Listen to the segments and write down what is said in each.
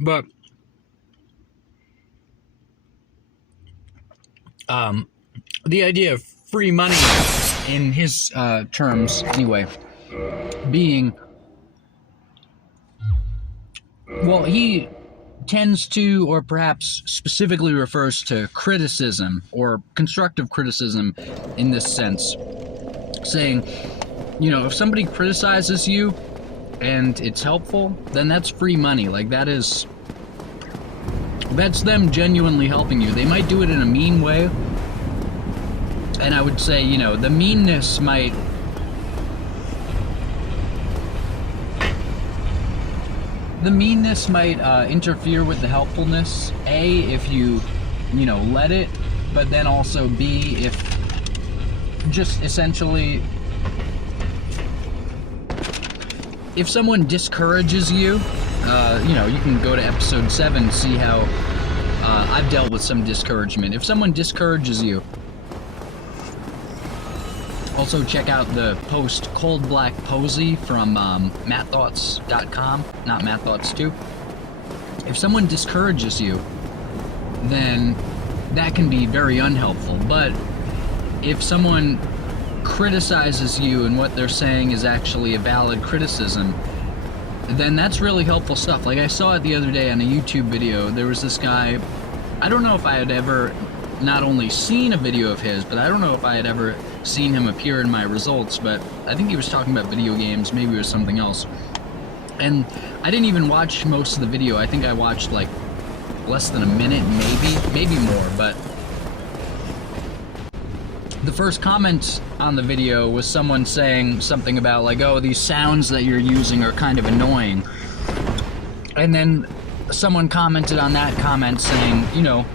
But the idea of free money in his terms, anyway, being, well, he tends to, or perhaps specifically refers to criticism or constructive criticism in this sense, saying, you know, if somebody criticizes you and it's helpful, then that's free money. Like, that's them genuinely helping you. They might do it in a mean way, and I would say, you know, the meanness might interfere with the helpfulness, A, if you know, let it, but then also B, if just essentially, if someone discourages you, you know, you can go to episode 7 and see how I've dealt with some discouragement. If someone discourages you, also check out the post Cold Black Posey from Mattaphors.com, not Mattathoughts 2. If someone discourages you, then that can be very unhelpful. But if someone criticizes you and what they're saying is actually a valid criticism, then that's really helpful stuff. Like, I saw it the other day on a YouTube video. There was this guy, I don't know if I had ever not only seen a video of his, but I don't know if I had ever seen him appear in my results, but I think he was talking about video games, maybe it was something else. And I didn't even watch most of the video. I think I watched like less than a minute, maybe more, but the first comment on the video was someone saying something about like, oh, these sounds that you're using are kind of annoying. And then someone commented on that comment saying, you know,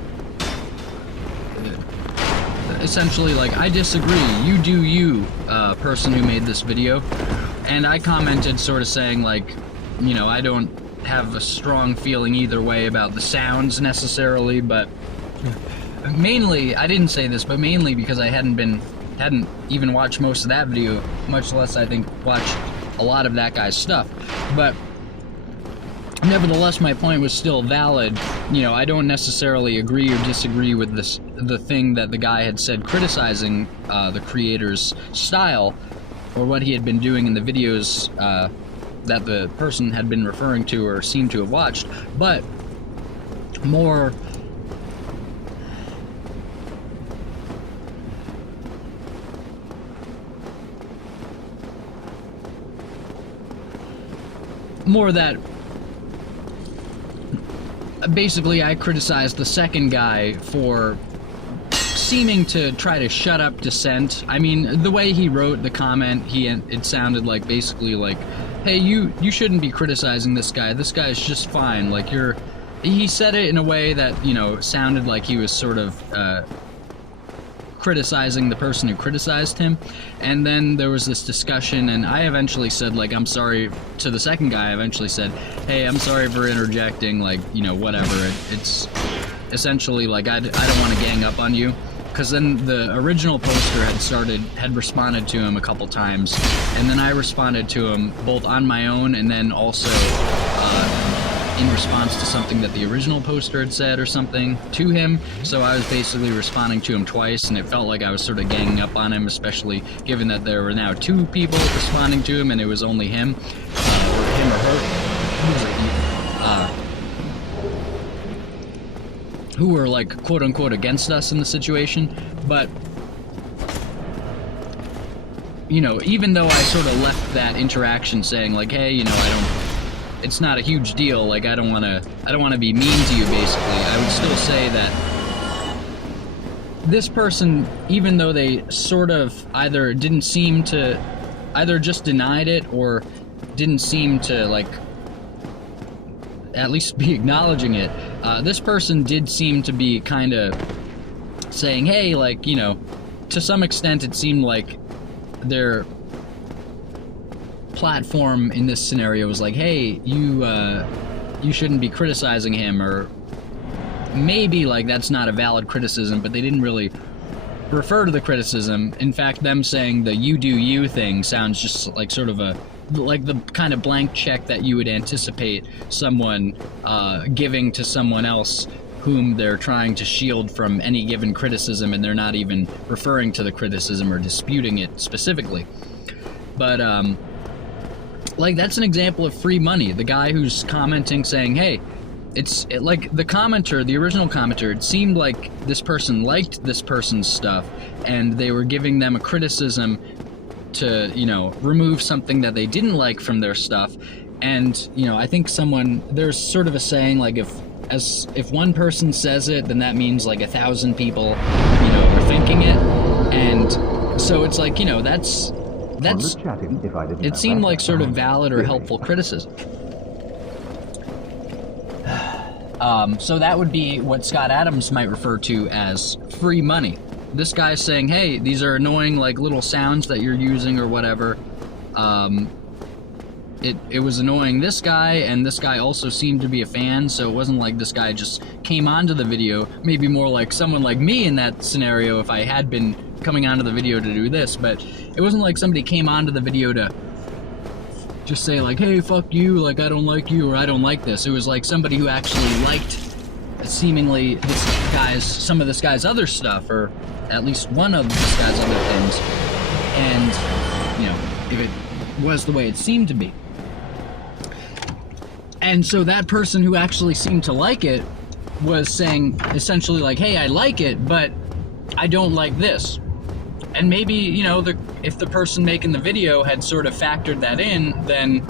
essentially like, I disagree, you do you, person who made this video. And I commented sort of saying like, you know, I don't have a strong feeling either way about the sounds necessarily, but mainly, I didn't say this, but mainly because I hadn't even watched most of that video, much less I think watched a lot of that guy's stuff. But nevertheless, my point was still valid. You know, I don't necessarily agree or disagree with the thing that the guy had said criticizing the creator's style, or what he had been doing in the videos that the person had been referring to or seemed to have watched, but more that basically I criticized the second guy for seeming to try to shut up dissent. I mean, the way he wrote the comment, it sounded like basically like, hey, you shouldn't be criticizing this guy. This guy's just fine. Like, he said it in a way that, you know, sounded like he was sort of criticizing the person who criticized him. And then there was this discussion, and I eventually said, like, I'm sorry to the second guy. I eventually said, hey, I'm sorry for interjecting, like, you know, whatever. It's essentially like, I don't want to gang up on you. Because then the original poster had responded to him a couple times, and then I responded to him both on my own and then also in response to something that the original poster had said or something to him. So I was basically responding to him twice, and it felt like I was sort of ganging up on him, especially given that there were now two people responding to him and it was only him, or him or her. Who were like quote-unquote against us in the situation. But you know, even though I sort of left that interaction saying like, hey, you know, it's not a huge deal, like I don't want to be mean to you, basically, I would still say that this person, even though they sort of either just denied it or didn't seem to like at least be acknowledging it, this person did seem to be kind of saying, hey, like, you know, to some extent it seemed like their platform in this scenario was like, hey, you shouldn't be criticizing him, or maybe like that's not a valid criticism, but they didn't really refer to the criticism. In fact, them saying the you do you thing sounds just like sort of a like the kind of blank check that you would anticipate someone giving to someone else whom they're trying to shield from any given criticism, and they're not even referring to the criticism or disputing it specifically. But like, that's an example of free money. The guy who's commenting saying, hey, like the commenter, the original commenter, it seemed like this person liked this person's stuff and they were giving them a criticism to, you know, remove something that they didn't like from their stuff. And, you know, I think there's sort of a saying, like, if one person says it, then that means like 1,000 people, you know, are thinking it. And so it's like, you know, that's it seemed like sort of valid or helpful criticism. So that would be what Scott Adams might refer to as free money. This guy's saying, hey, these are annoying, like, little sounds that you're using or whatever. It was annoying this guy, and this guy also seemed to be a fan, so it wasn't like this guy just came onto the video. Maybe more like someone like me in that scenario if I had been coming onto the video to do this, but it wasn't like somebody came onto the video to just say, like, hey, fuck you, like, I don't like you, or I don't like this. It was like somebody who actually liked, seemingly, some of this guy's other stuff, or at least one of this guy's other things, and, you know, if it was the way it seemed to be. And so that person who actually seemed to like it was saying, essentially, like, hey, I like it, but I don't like this. And maybe, you know, if the person making the video had sort of factored that in, then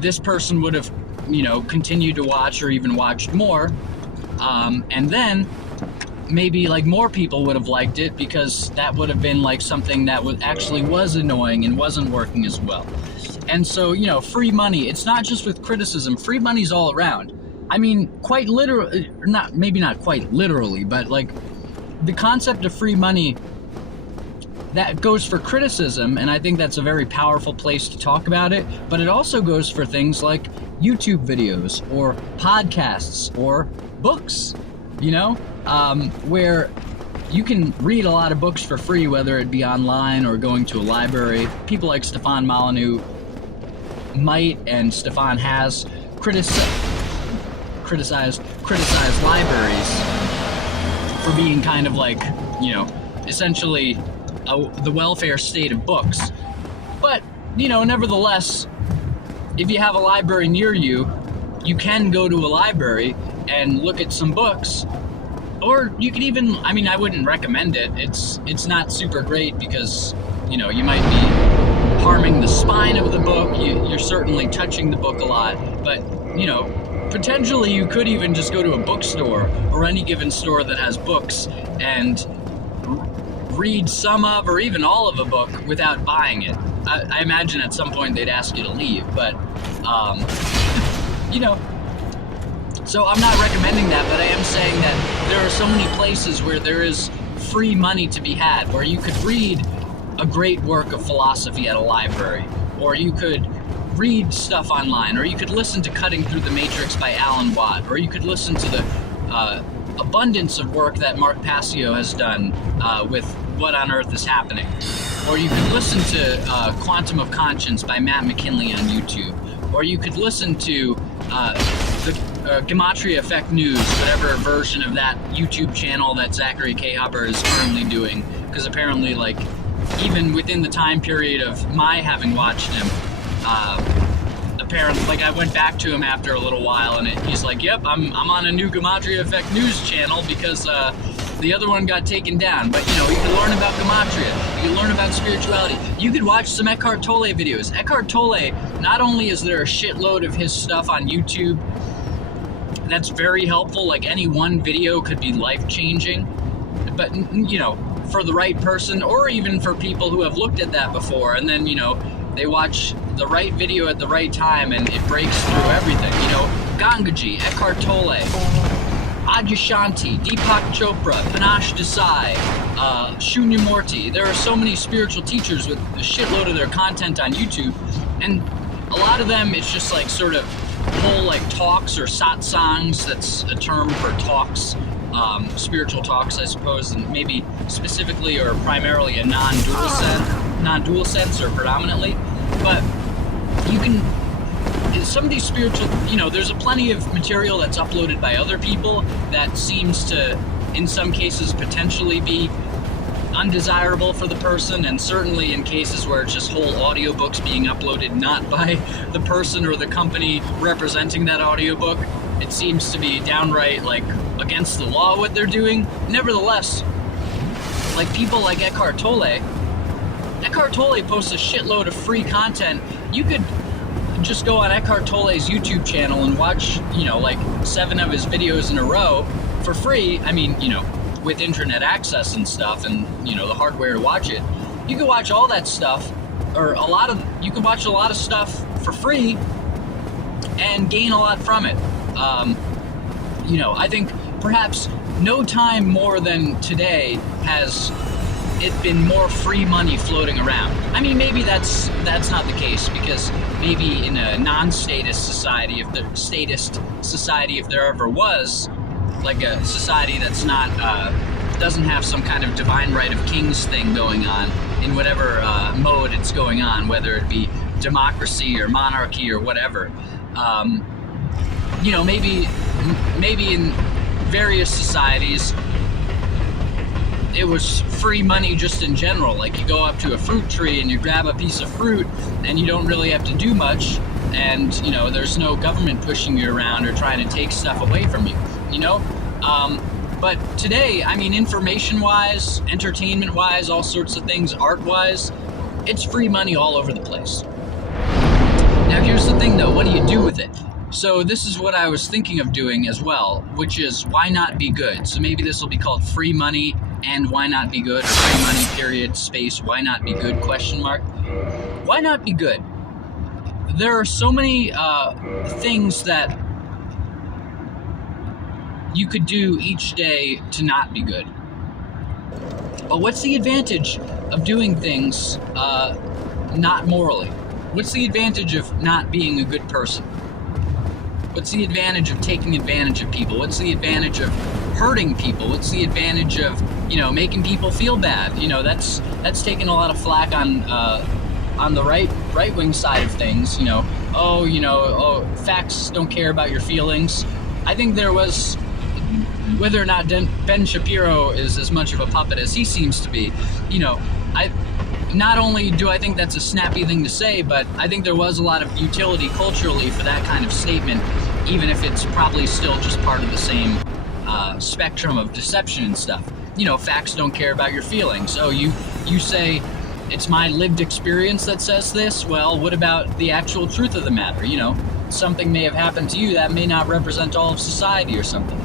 this person would have, you know, continued to watch or even watched more. And then maybe, like, more people would have liked it, because that would have been like something that was annoying and wasn't working as well. And so, you know, free money, it's not just with criticism. Free money's all around. I mean, quite literally, maybe not quite literally, but, like, the concept of free money, that goes for criticism, and I think that's a very powerful place to talk about it, but it also goes for things like YouTube videos or podcasts or books, you know, where you can read a lot of books for free, whether it be online or going to a library. People like Stefan Molyneux might, and Stefan has, criticized libraries for being kind of like, you know, essentially the welfare state of books. But, you know, nevertheless, if you have a library near you, you can go to a library and look at some books. Or you could even, I mean, I wouldn't recommend it. It's not super great because, you know, you might be harming the spine of the book. You're certainly touching the book a lot. But, you know, potentially you could even just go to a bookstore or any given store that has books and read some of or even all of a book without buying it. I imagine at some point they'd ask you to leave, but, you know, so I'm not recommending that, but I am saying that there are so many places where there is free money to be had, where you could read a great work of philosophy at a library, or you could read stuff online, or you could listen to Cutting Through the Matrix by Alan Watt, or you could listen to the abundance of work that Mark Passio has done with What on Earth is Happening. Or you could listen to Quantum of Conscience by Matt McKinley on YouTube. Or you could listen to the Gematria Effect News, whatever version of that YouTube channel that Zachary K. Hubbard is currently doing. Because apparently, like, even within the time period of my having watched him, apparently, like, I went back to him after a little while, and he's like, yep, I'm on a new Gematria Effect News channel because the other one got taken down. But, you know, you can learn about Gematria, you can learn about spirituality, you could watch some Eckhart Tolle videos. Eckhart Tolle, not only is there a shitload of his stuff on YouTube that's very helpful, like any one video could be life-changing, but, you know, for the right person, or even for people who have looked at that before, and then, you know, they watch the right video at the right time and it breaks through everything. You know, Gangaji, Eckhart Tolle, Adyashanti, Deepak Chopra, Panache Desai, Shunyamurti. There are so many spiritual teachers with a shitload of their content on YouTube, and a lot of them, it's just like sort of whole like talks or satsangs. That's a term for talks, spiritual talks, I suppose, and maybe specifically or primarily a non-dual sense or predominantly. But you can, some of these spiritual, there's a plenty of material that's uploaded by other people that seems to, in some cases, potentially be undesirable for the person, and certainly in cases where it's just whole audiobooks being uploaded not by the person or the company representing that audiobook, it seems to be downright like against the law what they're doing. Nevertheless, like people like Eckhart Tolle posts a shitload of free content. You could just go on Eckhart Tolle's YouTube channel and watch, like 7 of his videos in a row for free. I mean, with internet access and stuff and, the hardware to watch it. You can watch all that stuff, or you can watch a lot of stuff for free and gain a lot from it. I think perhaps no time more than today has it been more free money floating around. I mean, maybe that's not the case, because maybe in a non-statist society, if there ever was, like a society that's not doesn't have some kind of divine right of kings thing going on in whatever mode it's going on, whether it be democracy or monarchy or whatever. Maybe in various societies it was free money just in general. Like you go up to a fruit tree and you grab a piece of fruit and you don't really have to do much, and there's no government pushing you around or trying to take stuff away from you. But today, I mean, information-wise, entertainment-wise, all sorts of things, art-wise, it's free money all over the place. Now, here's the thing, though. What do you do with it? So this is what I was thinking of doing as well, which is why not be good? So maybe this will be called free money and why not be good, or free money period space why not be good question mark. Why not be good? There are so many things that you could do each day to not be good. But what's the advantage of doing things not morally? What's the advantage of not being a good person? What's the advantage of taking advantage of people? What's the advantage of hurting people? What's the advantage of, making people feel bad? That's taking a lot of flack on the right-wing side of things. Facts don't care about your feelings. I think there was, whether or not Ben Shapiro is as much of a puppet as he seems to be, not only do I think that's a snappy thing to say, but I think there was a lot of utility culturally for that kind of statement, even if it's probably still just part of the same spectrum of deception and stuff. Facts don't care about your feelings. Oh, you say it's my lived experience that says this. Well, what about the actual truth of the matter? Something may have happened to you that may not represent all of society or something.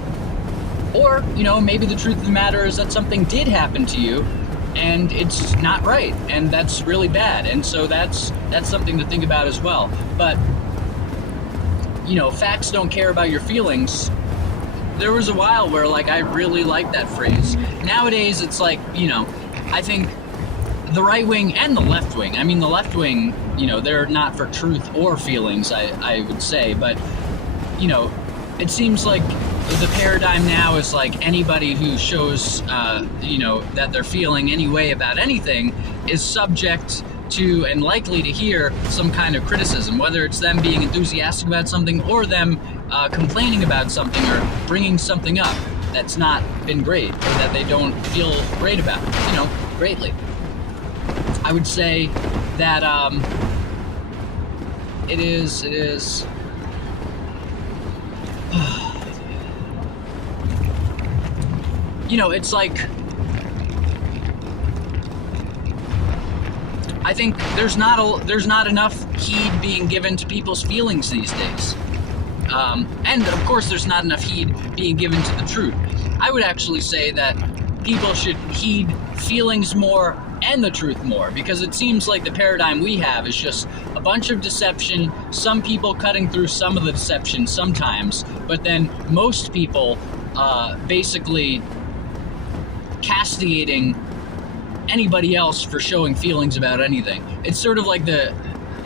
Or, maybe the truth of the matter is that something did happen to you and it's not right, and that's really bad. And so that's something to think about as well. But, facts don't care about your feelings. There was a while where, I really liked that phrase. Nowadays, it's like, I think the right wing and the left wing, I mean, the left wing, they're not for truth or feelings, I would say, but, it seems like the paradigm now is like anybody who shows, that they're feeling any way about anything is subject to and likely to hear some kind of criticism, whether it's them being enthusiastic about something or them complaining about something or bringing something up that's not been great or that they don't feel great about, greatly. I would say that it is it's like, I think there's not enough heed being given to people's feelings these days. And of course there's not enough heed being given to the truth. I would actually say that people should heed feelings more and the truth more, because it seems like the paradigm we have is just a bunch of deception, some people cutting through some of the deception sometimes, but then most people basically castigating anybody else for showing feelings about anything. It's sort of like the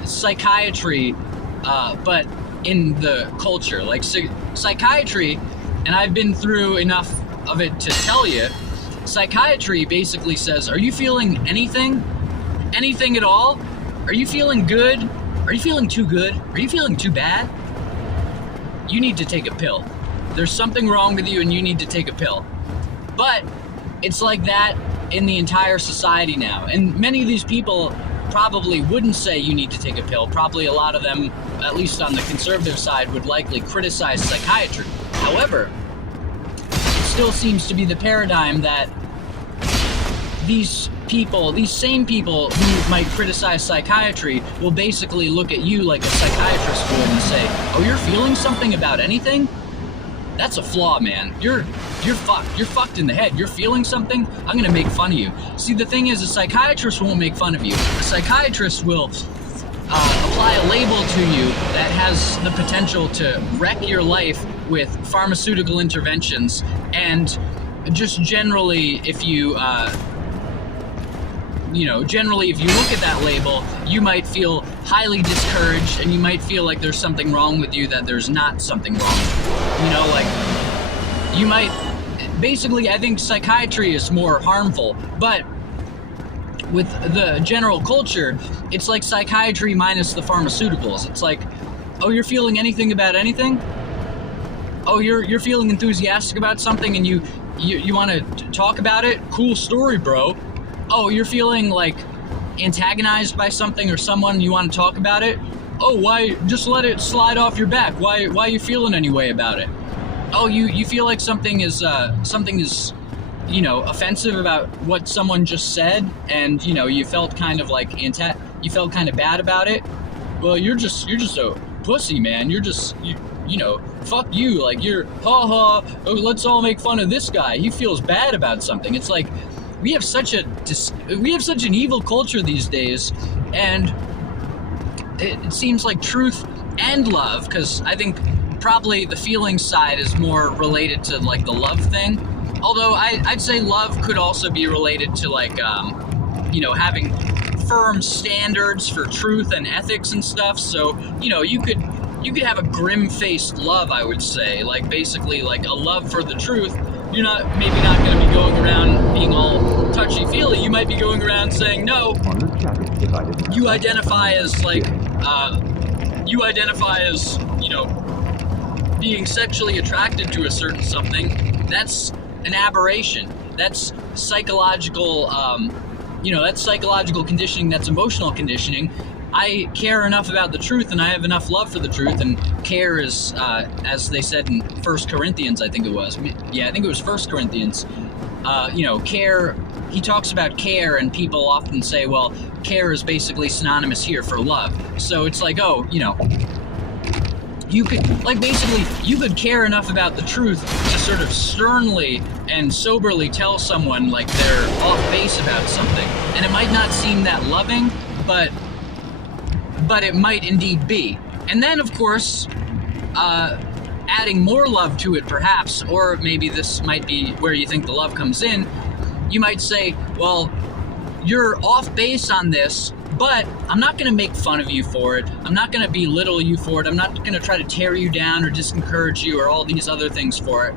psychiatry, but in the culture. Like psychiatry, and I've been through enough of it to tell you, psychiatry basically says, are you feeling anything? Anything at all? Are you feeling good? Are you feeling too good? Are you feeling too bad? You need to take a pill. There's something wrong with you and you need to take a pill. But it's like that in the entire society now. And many of these people probably wouldn't say you need to take a pill. Probably a lot of them, at least on the conservative side, would likely criticize psychiatry. However, it still seems to be the paradigm that these same people who might criticize psychiatry will basically look at you like a psychiatrist would and say, oh, you're feeling something about anything? That's a flaw, man. You're fucked. You're fucked in the head. You're feeling something? I'm gonna make fun of you. See, the thing is, a psychiatrist won't make fun of you. A psychiatrist will apply a label to you that has the potential to wreck your life with pharmaceutical interventions, and just generally, if you generally, if you look at that label, you might feel highly discouraged and you might feel like there's something wrong with you that there's not something wrong with you. You know, like, you might, basically, I think psychiatry is more harmful, but with the general culture, it's like psychiatry minus the pharmaceuticals. It's like, oh, you're feeling anything about anything? Oh, you're feeling enthusiastic about something and you want to talk about it? Cool story, bro. Oh, you're feeling like antagonized by something or someone, you want to talk about it? Oh, why? Just let it slide off your back. Why are you feeling any way about it? Oh, you feel like something is offensive about what someone just said, and you felt kind of like you felt kind of bad about it. Well, you're just a pussy, man. You're just fuck you. Like, you're oh, let's all make fun of this guy. He feels bad about something. It's like, we have such an evil culture these days, and it seems like truth and love, because I think probably the feeling side is more related to like the love thing. Although I'd say love could also be related to like having firm standards for truth and ethics and stuff. So you could have a grim-faced love, I would say, like basically like a love for the truth. You're maybe not going to be going around being all touchy-feely. You might be going around saying, no, you identify as being sexually attracted to a certain something. That's an aberration. That's psychological, that's psychological conditioning, that's emotional conditioning. I care enough about the truth, and I have enough love for the truth, and care is, as they said in 1 Corinthians, I think it was. Yeah, I think it was 1 Corinthians. Care, he talks about care, and people often say, well, care is basically synonymous here for love. So it's like, oh, you could care enough about the truth to sort of sternly and soberly tell someone like they're off base about something. And it might not seem that loving, but it might indeed be. And then, of course, adding more love to it, perhaps, or maybe this might be where you think the love comes in, you might say, well, you're off base on this, but I'm not going to make fun of you for it. I'm not going to belittle you for it. I'm not going to try to tear you down or discourage you or all these other things for it.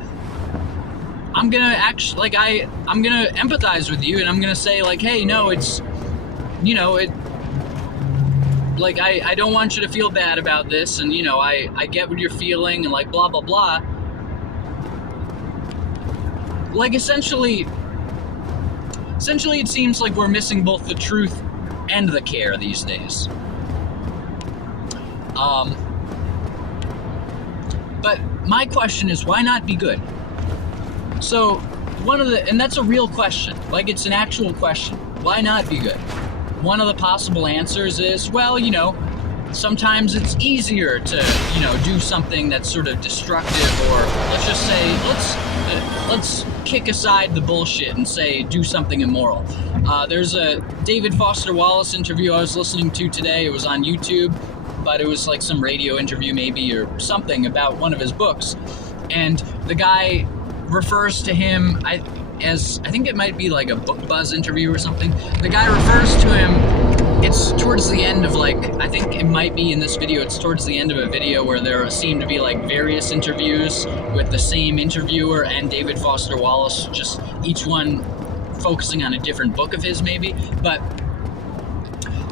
I'm going to actually, I'm going to empathize with you, and I'm going to say, like, hey, no, it's, like, I don't want you to feel bad about this, and, I get what you're feeling, and, like, blah, blah, blah. Like, essentially, it seems like we're missing both the truth and the care these days. But my question is, why not be good? So, and that's a real question. Like, it's an actual question. Why not be good? One of the possible answers is, well, sometimes it's easier to, do something that's sort of destructive, or let's just say, let's kick aside the bullshit and say, do something immoral. There's a David Foster Wallace interview I was listening to today. It was on YouTube, but it was like some radio interview maybe, or something about one of his books. And the guy refers to him, I think it might be like a Book Buzz interview or something. The guy refers to him, it's towards the end of I think it might be in this video, it's towards the end of a video where there seem to be various interviews with the same interviewer and David Foster Wallace, just each one focusing on a different book of his maybe. But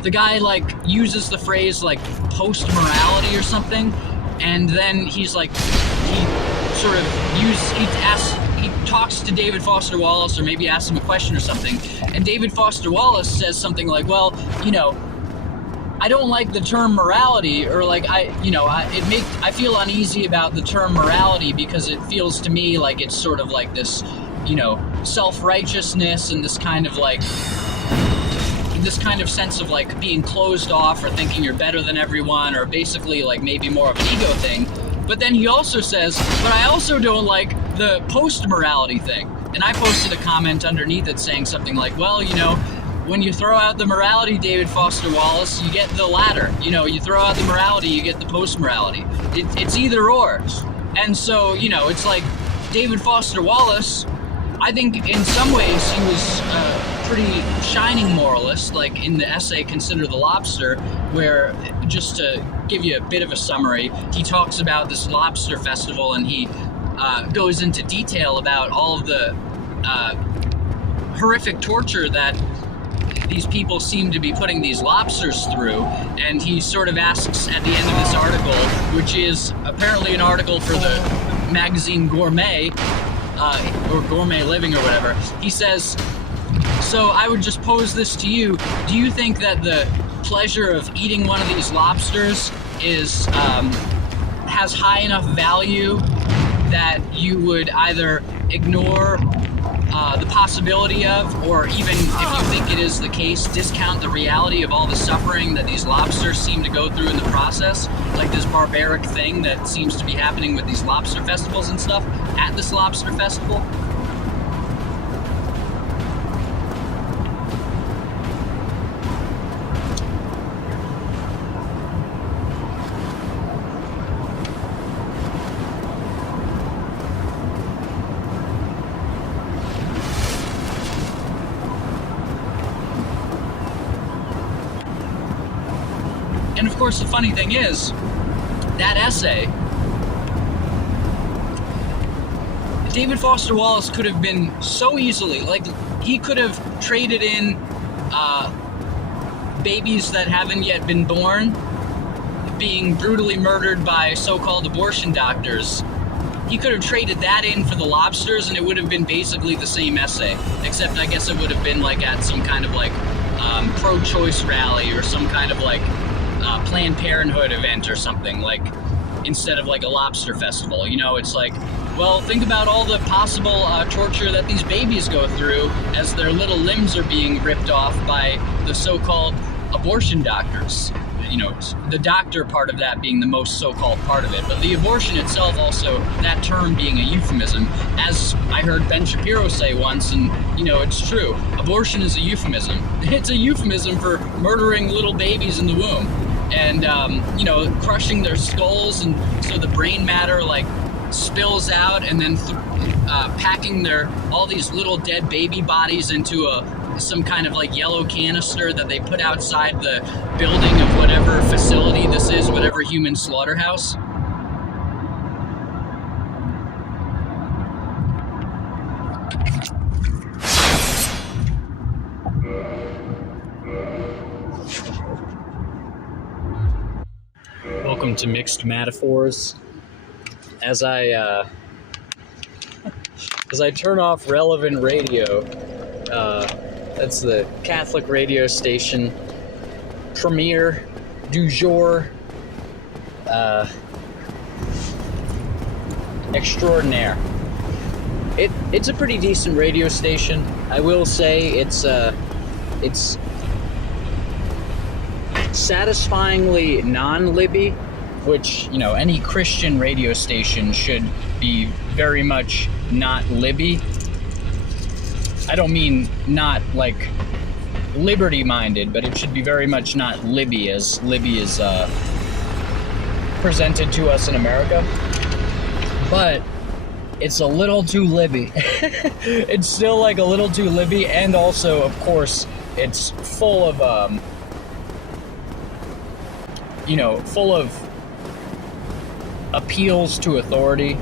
the guy like uses the phrase like post-morality or something, and then he's like, he talks to David Foster Wallace, or maybe asks him a question or something, and David Foster Wallace says something like, well, I don't like the term morality, or like I feel uneasy about the term morality because it feels to me like it's sort of like this, self-righteousness and this kind of sense of like being closed off or thinking you're better than everyone, or basically like maybe more of an ego thing. But then he also says, but I also don't like the post-morality thing. And I posted a comment underneath it saying something like, well, when you throw out the morality, David Foster Wallace, you get the latter. You throw out the morality, you get the post-morality. It's either or. And so, it's like David Foster Wallace, I think in some ways he was a pretty shining moralist, like in the essay Consider the Lobster, where, just to give you a bit of a summary, he talks about this lobster festival, and he goes into detail about all of the horrific torture that these people seem to be putting these lobsters through. And he sort of asks at the end of this article, which is apparently an article for the magazine Gourmet, or Gourmet Living or whatever, he says, so I would just pose this to you, do you think that the pleasure of eating one of these lobsters has high enough value that you would either ignore the possibility of, or even if you think it is the case, discount the reality of all the suffering that these lobsters seem to go through in the process, like this barbaric thing that seems to be happening with these lobster festivals and stuff at this lobster festival? And of course, the funny thing is, that essay, David Foster Wallace could have been so easily, like, he could have traded in babies that haven't yet been born being brutally murdered by so-called abortion doctors. He could have traded that in for the lobsters, and it would have been basically the same essay, except I guess it would have been like at some kind of like pro-choice rally, or some kind of like Planned Parenthood event or something, like, instead of like a lobster festival. It's like, well, think about all the possible torture that these babies go through as their little limbs are being ripped off by the so-called abortion doctors. The doctor part of that being the most so-called part of it, but the abortion itself also, that term being a euphemism, as I heard Ben Shapiro say once, and it's true, abortion is a euphemism. It's a euphemism for murdering little babies in the womb, and crushing their skulls, and so the brain matter like spills out, and then packing all these little dead baby bodies into some kind of like yellow canister that they put outside the building of whatever facility this is, whatever human slaughterhouse. Welcome to Mixed Mattaphors. As I turn off relevant radio, that's the Catholic radio station, Premier du jour, extraordinaire. It's a pretty decent radio station. I will say it's satisfyingly non-libby, which, any Christian radio station should be very much not libby. I don't mean not like liberty-minded, but it should be very much not libby, as libby is presented to us in America. But it's a little too libby. It's still like a little too libby, and also, of course, it's full of full of appeals to authority.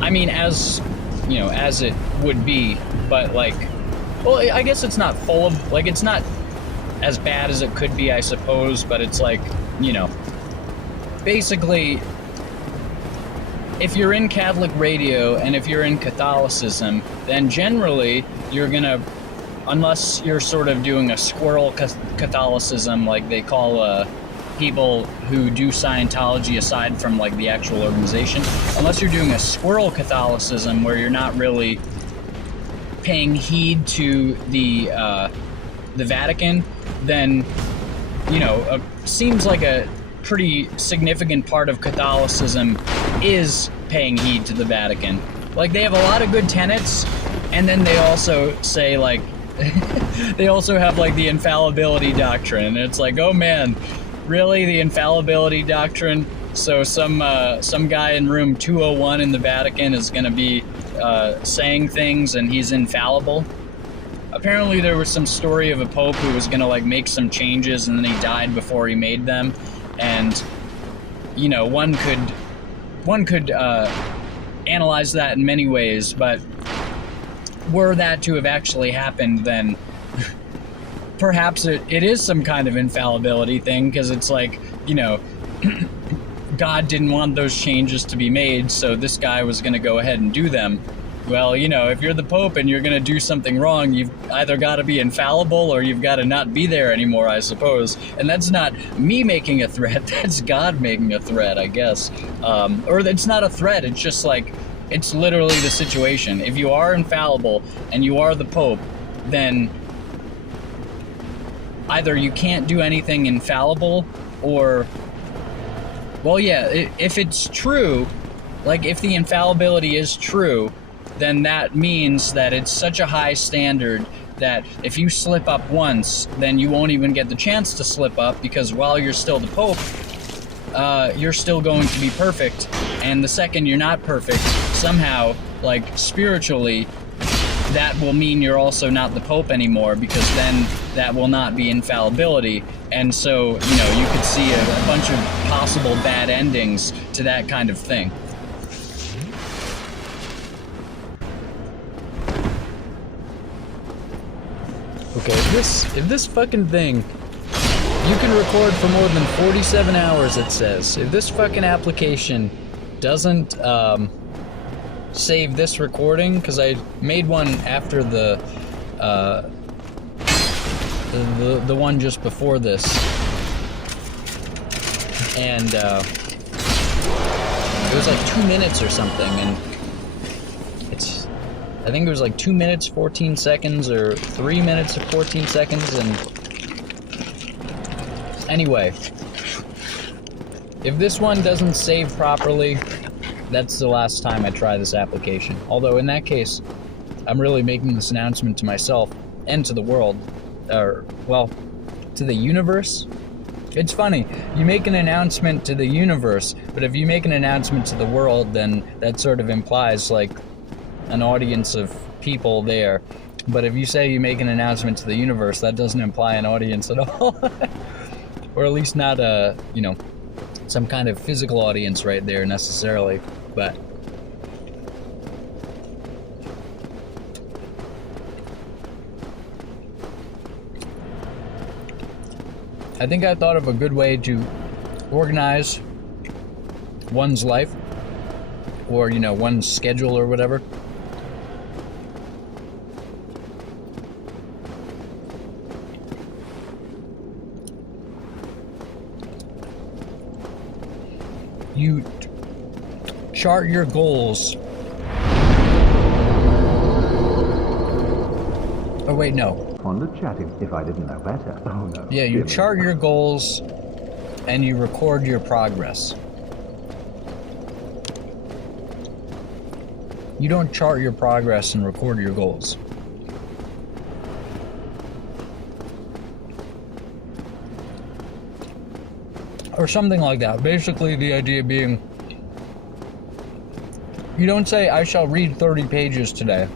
I mean, as it would be, but like, well, I guess it's not full of, like, it's not as bad as it could be, I suppose, but it's like, you know, basically, if you're in Catholic radio and if you're in Catholicism, then generally you're gonna, unless you're sort of doing a squirrel Catholicism, like they call people who do Scientology aside from like the actual organization, unless you're doing a squirrel Catholicism where you're not really paying heed to the Vatican, then, you know, seems like a pretty significant part of Catholicism is paying heed to the Vatican. Like, they have a lot of good tenets, and then they also say, like, they also have, like, the infallibility doctrine, and it's like, oh man, really, the infallibility doctrine? So some guy in room 201 in the Vatican is going to be saying things, and he's infallible? Apparently there was some story of a pope who was going to, like, make some changes, and then he died before he made them. And, you know, one could analyze that in many ways, but were that to have actually happened, then perhaps it is some kind of infallibility thing, because it's like, you know, God didn't want those changes to be made, so this guy was going to go ahead and do them. Well, you know, if you're the Pope and you're going to do something wrong, you've either got to be infallible or you've got to not be there anymore, I suppose. And that's not me making a threat, that's God making a threat, I guess. Or it's not a threat, it's just like, it's literally the situation. If you are infallible and you are the Pope, then either you can't do anything infallible, or, well, yeah, if it's true, like if the infallibility is true, then that means that it's such a high standard that if you slip up once, then you won't even get the chance to slip up, because while you're still the Pope, you're still going to be perfect. And the second you're not perfect, somehow, like spiritually, that will mean you're also not the Pope anymore, because then that will not be infallibility. And so, you know, you could see a bunch of possible bad endings to that kind of thing. Okay, if this fucking thing, you can record for more than 47 hours, it says. If this fucking application doesn't save this recording, because I made one after the one just before this, and it was like 2 minutes or something, and I think it was like 2 minutes 14 seconds or 3 minutes or 14 seconds. And anyway, if this one doesn't save properly, that's the last time I try this application. Although in that case, I'm really making this announcement to myself and to the world, or, well, to the universe. It's funny, you make an announcement to the universe, but if you make an announcement to the world, then that sort of implies, like, an audience of people there. But if you say you make an announcement to the universe, that doesn't imply an audience at all. Or at least not a, you know, some kind of physical audience right there necessarily. But I think I thought of a good way to organize one's life, or, you know, one's schedule or whatever. You chart your goals. Oh wait, no. Fond of chatting if I didn't know better. Oh no. Yeah, you chart your goals and you record your progress. You don't chart your progress and record your goals. Or something like that. Basically, the idea being, you don't say, I shall read 30 pages today.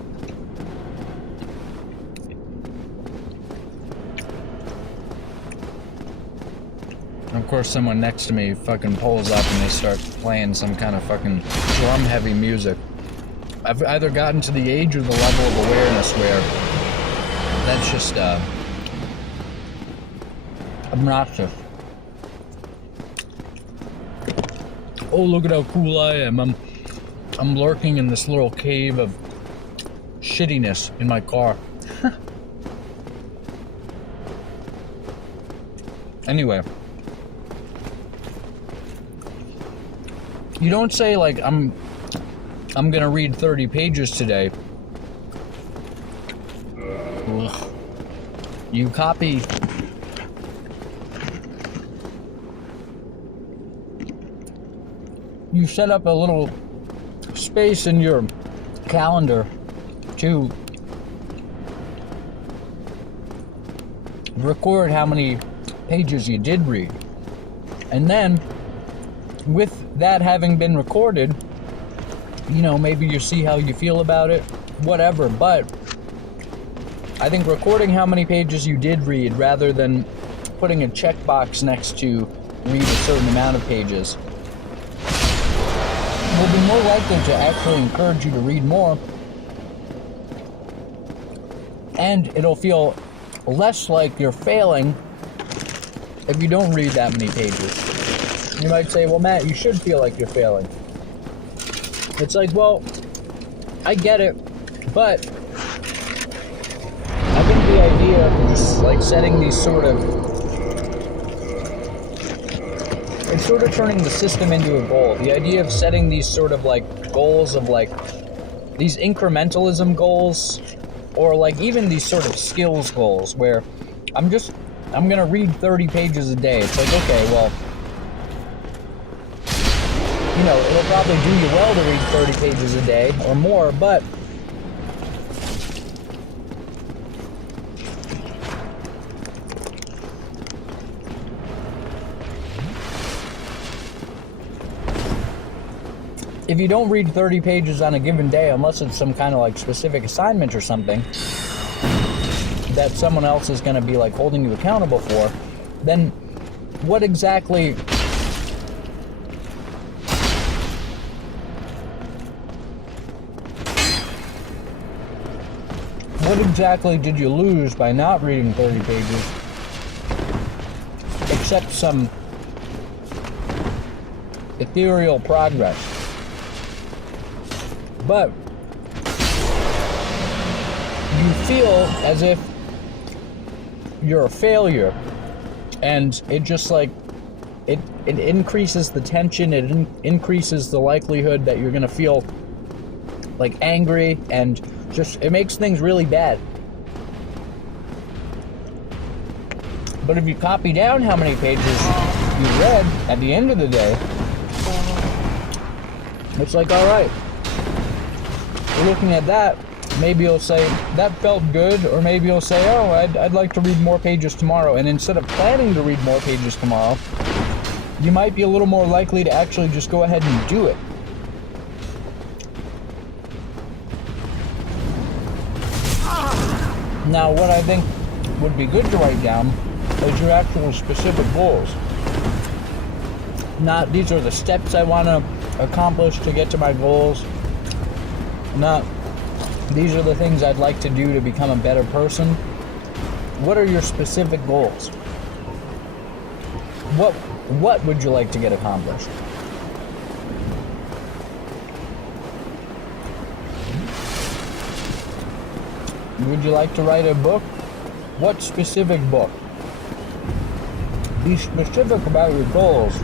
And of course, someone next to me fucking pulls up and they start playing some kind of fucking drum-heavy music. I've either gotten to the age or the level of awareness where that's just, obnoxious. Oh, look at how cool I am. I'm lurking in this little cave of shittiness in my car. Anyway, you don't say like I'm gonna read 30 pages today. Ugh. You copy. You set up a little space in your calendar to record how many pages you did read. And then, with that having been recorded, you know, maybe you see how you feel about it, whatever, but I think recording how many pages you did read rather than putting a checkbox next to read a certain amount of pages will be more likely to actually encourage you to read more, and it'll feel less like you're failing if you don't read that many pages. You might say, well, Matt, you should feel like you're failing. It's like, well, I get it, but I think the idea of just like setting these sort of, it's sort of turning the system into a goal. The idea of setting these sort of like goals of like these incrementalism goals, or like even these sort of skills goals where I'm gonna read 30 pages a day. It's like, okay, well, you know, it'll probably do you well to read 30 pages a day or more, but if you don't read 30 pages on a given day, unless it's some kind of like specific assignment or something that someone else is going to be like holding you accountable for, then what exactly did you lose by not reading 30 pages except some ethereal progress? But you feel as if you're a failure, and it just like it increases the tension, it increases the likelihood that you're gonna feel like angry, and just it makes things really bad. But if you copy down how many pages you read at the end of the day, it's like, all right, looking at that, maybe you'll say, that felt good, or maybe you'll say, oh, I'd like to read more pages tomorrow, and instead of planning to read more pages tomorrow, you might be a little more likely to actually just go ahead and do it. Now, what I think would be good to write down is your actual specific goals. Not, these are the steps I want to accomplish to get to my goals. Not, these are the things I'd like to do to become a better person. What are your specific goals? What would you like to get accomplished? Would you like to write a book? What specific book? Be specific about your goals.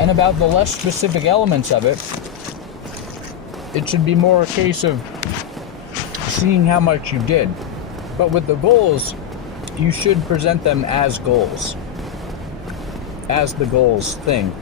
And about the less specific elements of it, it should be more a case of seeing how much you did. But with the goals, you should present them as goals. As the goals thing.